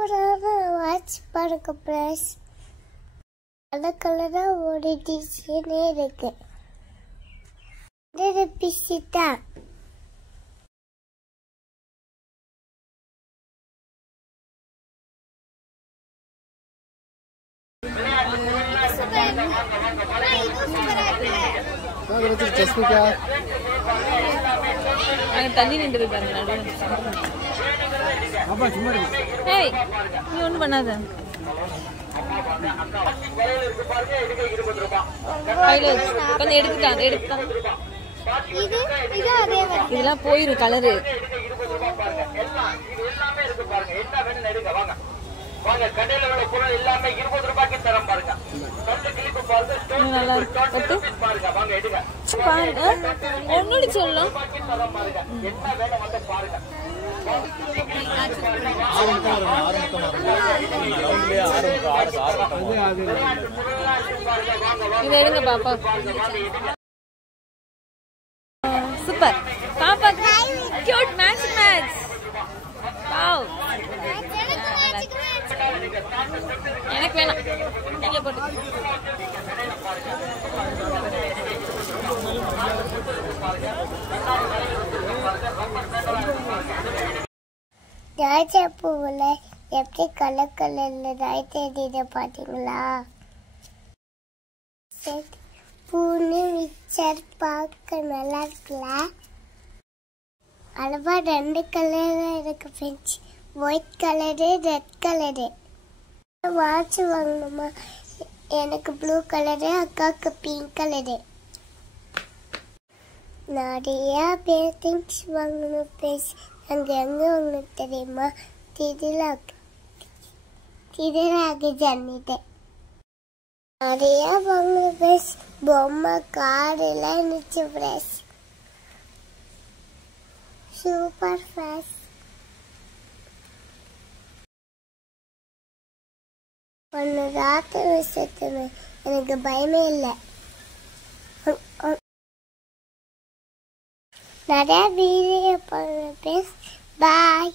சூப்பரான வாட்ச் பாருங்க plus. Colour கலரா ஒரு டிசைனே இருக்கு. இது பிசிட்டா தண்ணி நின்று போய் பாருங்க. ஏய் நீ ஒன்றும் பண்ணாத. கொஞ்சம் எடுத்துட்டாங்க இதெல்லாம் போயிரும் கலரு. நல்லா இருக்கு பாருங்க. ஒன்னோட சொல்லலாம் இதை எடுங்க பாப்பா. சூப்பர் பாப்பா கியூட் மேட்ச் மேட்ச். வாவ் எனக்கு வேணாம் நீங்க போட்டு. ராஜா பூவில் எப்படி கலர் கலர்ல ரைட் எழுதிட பாத்தீங்களா? பூன்னு மிக்சர் பார்க்க நல்லா இருக்குல்ல? அளவா 2 கலர் இருக்கு friends. White colour red colour. Watch வாங்கணுமா? எனக்கு ப்ளூ கலரு, அக்காவுக்கு பிங்க் கலரு. நிறையா பேர் திங்ஸ் வாங்கணும் ப்ளீஸ். அங்கே எங்கே வாங்கணும் தெரியுமா? திருவிழாக்கு ஜன்னிட்டு நிறையா வாங்கணும் ப்ளீஸ். பொம்மை காரெல்லாம் இருந்துச்சு ப்ளீஸ். Super fresh. ஒன்று ராத்திரி விஷயத்துல எனக்கு பயமே இல்லை. நிறையா வீடியோ பண்ணுறேன். பாய்.